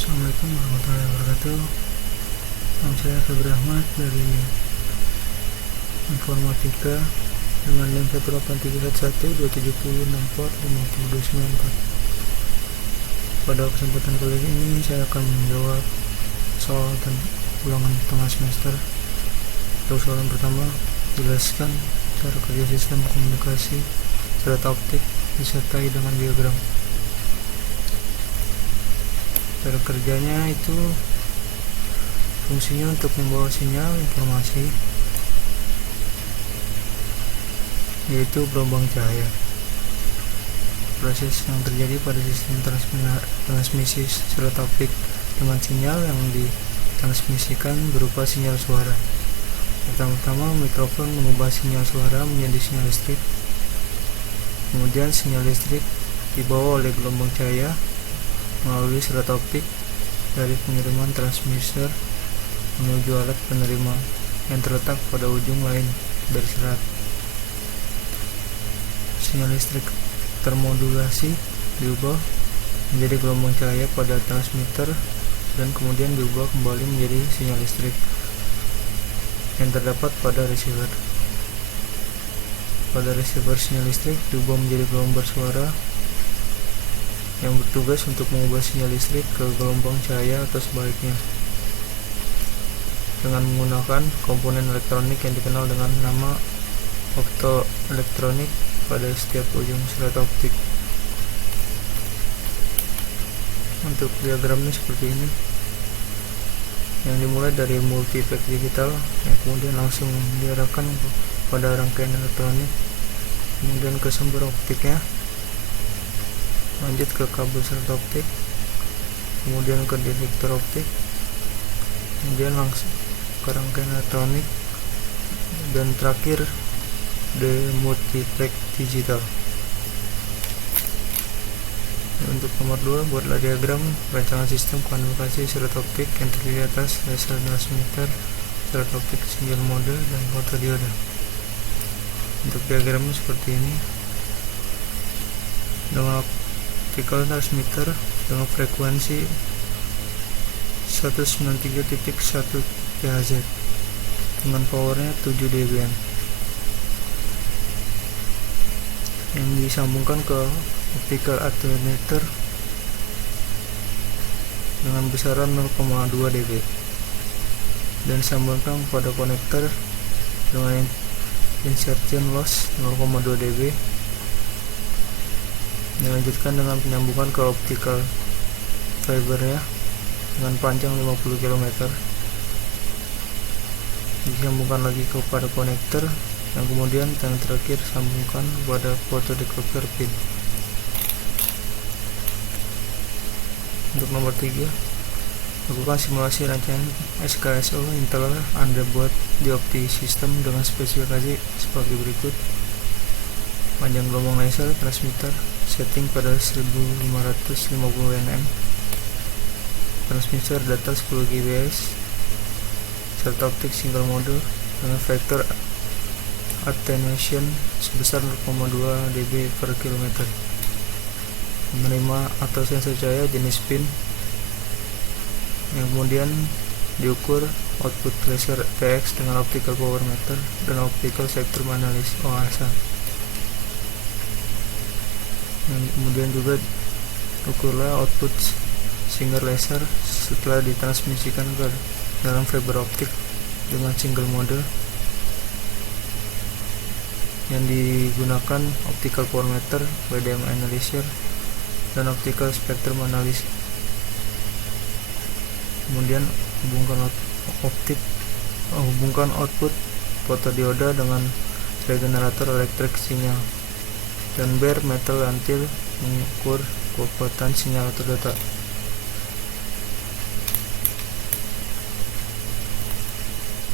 Assalamualaikum warahmatullahi wabarakatuh. Nama saya Febri Ahmad dari Informatika dengan NIM 183112706450294. Pada kesempatan kali ini saya akan menjawab soal ulangan tengah semester. Untuk soalan pertama, jelaskan cara kerja sistem komunikasi serta optik disertai dengan diagram. Cara kerjanya itu fungsinya untuk membawa sinyal informasi, yaitu gelombang cahaya. Proses yang terjadi pada sistem transmisi serta optik dengan sinyal yang ditransmisikan berupa sinyal suara. Pertama-tama, mikrofon mengubah sinyal suara menjadi sinyal listrik. Kemudian sinyal listrik dibawa oleh gelombang cahaya melalui serat optik dari pengiriman transmitter menuju alat penerima yang terletak pada ujung lain dari serat. Sinyal listrik termodulasi diubah menjadi gelombang cahaya pada transmitter dan kemudian diubah kembali menjadi sinyal listrik yang terdapat pada receiver. Pada receiver, sinyal listrik diubah menjadi gelombang bersuara yang bertugas untuk mengubah sinyal listrik ke gelombang cahaya atau sebaliknya dengan menggunakan komponen elektronik yang dikenal dengan nama optoelektronik pada setiap ujung serat optik. Untuk diagramnya seperti ini, yang dimulai dari multiplex digital yang kemudian langsung diarahkan pada rangkaian elektronik, kemudian ke sumber optiknya, lanjut ke kabel serat optik, kemudian ke detektor optik, kemudian langsung ke rangkaian elektronik, dan terakhir di multiplex digital. Untuk nomor 2, buatlah diagram rancangan sistem komunikasi serat optik yang terdiri atas laser transmitter, serat optik single mode, dan fotodioda. Untuk diagramnya seperti ini. Dengan optical transmitter dengan frekuensi 193.1 THz dengan powernya 7 dBm yang disambungkan ke optical attenuator dengan besaran 0,2 dB dan disambungkan pada konektor dengan insertion loss 0,2 dB. Dilanjutkan dengan penyambungan ke optical fibernya dengan panjang 50 km. Disambungkan lagi kepada konektor yang kemudian yang terakhir sambungkan pada photodetector pin. Untuk nomor 3, lakukan simulasi rancangan SKSO yang telah Anda buat di opti sistem dengan spesifikasi sebagai berikut. Panjang gelombang laser transmitter setting pada 1550 nm, transmitter data 10 gbps, serat optik single mode dengan vektor attenuation sebesar 0,2 dB per kilometer, menerima atau sensor cahaya jenis pin yang kemudian diukur output laser TX dengan optical power meter dan optical spectrum analysis OASA, yang kemudian juga ukurlah output single laser setelah ditransmisikan ke dalam fiber optik dengan single mode yang digunakan optical power meter, WDM analyzer, dan optical spectrum analysis. Kemudian hubungkan output fotodioda dengan regenerator elektrik sinyal dan bare metal until mengukur kekuatan sinyal atau data.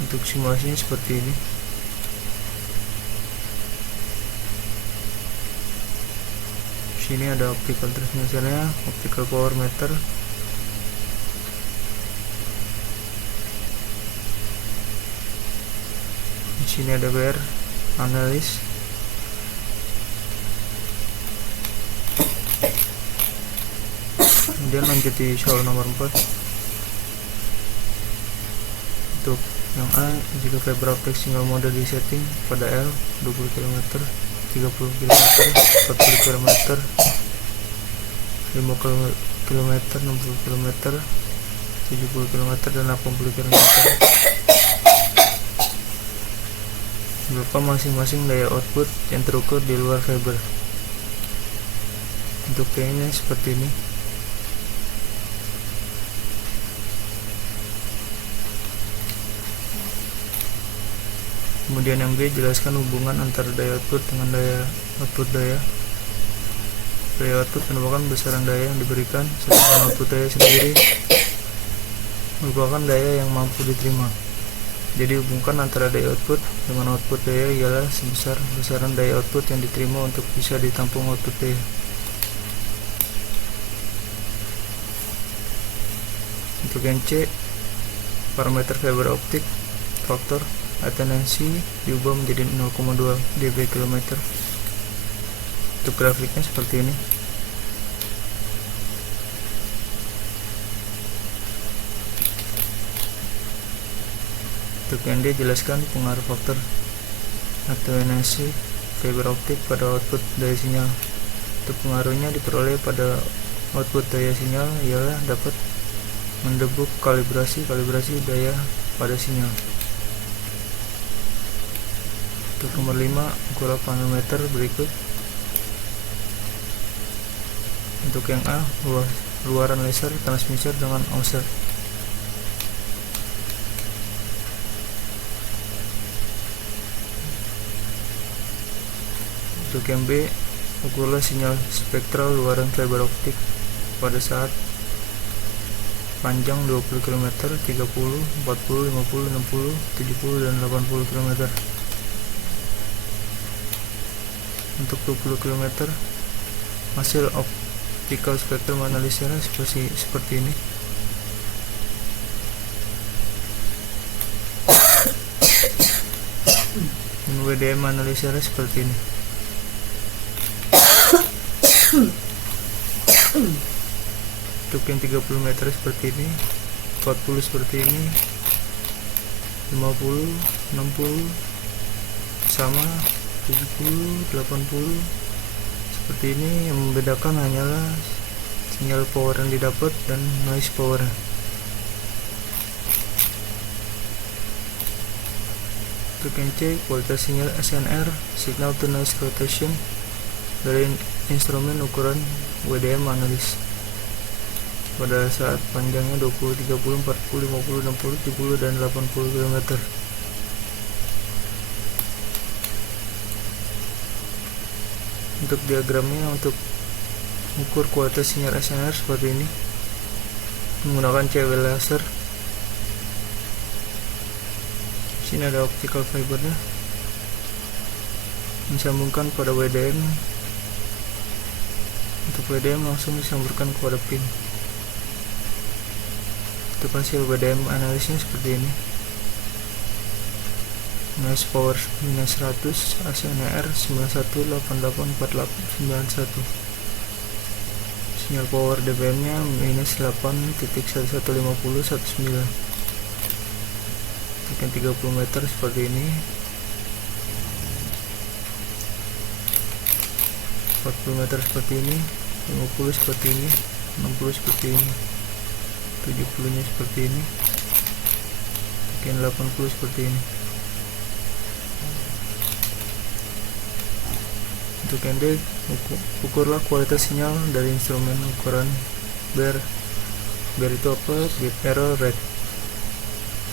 Untuk simulasinya seperti ini. Di sini ada optical transmitternya, optical power meter, di sini ada bare analysis, Kemudian lanjut di soal nomor 4. Untuk yang A, jika fiber optic single mode disetting pada L 20 km, 30 km, 40 km, 50 km, 60 km, 70 km, dan 80 km, berapa masing-masing daya output yang terukur di luar fiber. Untuk P-nya seperti ini. Kemudian yang B, jelaskan hubungan antara daya output dengan daya output daya. Daya output merupakan besaran daya yang diberikan, sedangkan output daya sendiri merupakan daya yang mampu diterima. Jadi hubungkan antara daya output dengan output daya ialah sebesar besaran daya output yang diterima untuk bisa ditampung output daya. Untuk yang C, parameter fiber optik faktor atenansi diubah menjadi 0,2 dB km. Untuk grafiknya seperti ini. Untuk yang D, jelaskan pengaruh faktor atenansi fiber optik pada output daya sinyal. Untuk pengaruhnya diperoleh pada output daya sinyal ialah dapat mendebuk kalibrasi daya pada sinyal. Untuk nomor 5, ukur parameter berikut. Untuk yang A, luaran laser transmitter dengan offset. Untuk yang B, ukurlah sinyal spektral luaran fiber optik pada saat panjang 20 km, 30, 40, 50, 60, 70, dan 80 km. Untuk 20 km, hasil optical spectrum analysisnya seperti ini. Dan WDM analisisnya seperti ini. Untuk yang 30 meter seperti ini, 40 seperti ini, 50, 60 sama, 70, 80 seperti ini. Yang membedakan hanyalah sinyal power yang didapat dan noise power. Untuk yang C, kualitas sinyal SNR, signal to noise rotation, dari instrumen ukuran WDM analis pada saat panjangnya 20, 30, 40, 50, 60, 70, dan 80 km. Untuk diagramnya, untuk ukur kualitas sinyal SNR seperti ini menggunakan CW laser. Sini ada optical fibernya, disambungkan pada WDM. Untuk WDM langsung disambungkan kepada pin. Untuk hasil WDM analisisnya seperti ini. Noise power minus 100, ACNR 91884891. Sinyal power dBm nya minus 8.115019. Untuk yang 30 meter seperti ini, 40 meter seperti ini, 50 seperti ini, 60 seperti ini, 70 nya seperti ini, sekian 80 seperti ini. Untuk yang D, ukurlah kualitas sinyal dari instrumen ukuran Baer. Baer itu apa? Bit error rate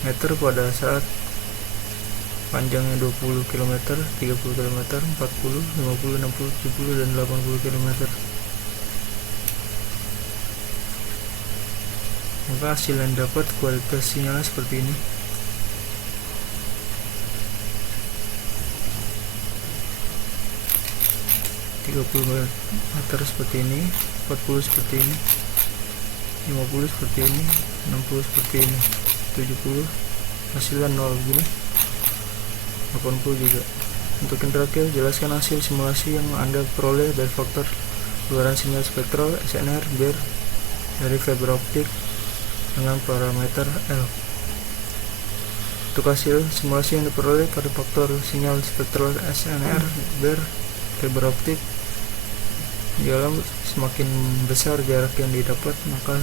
meter pada saat panjangnya 20 km, 30 km, 40, 50, 60, 70, dan 80 km. Maka hasil yang dapat kualitas sinyalnya seperti ini. Meter seperti ini, 40 seperti ini, 50 seperti ini, 60 seperti ini, 70 hasilnya 0 begini, 80 juga. Untuk yang terakhir, jelaskan hasil simulasi yang Anda peroleh dari faktor luaran sinyal spektral SNR Baer dari fiber optik dengan parameter L. Untuk hasil simulasi yang diperoleh pada faktor sinyal spektral SNR fiber optik ialah semakin besar jarak yang didapat, maka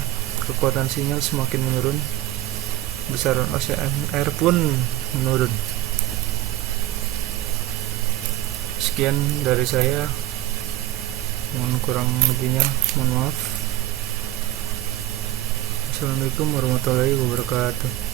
kekuatan sinyal semakin menurun, besaran OCMR pun menurun. Sekian dari saya, mohon kurang lebihnya mohon maaf. Assalamualaikum warahmatullahi wabarakatuh.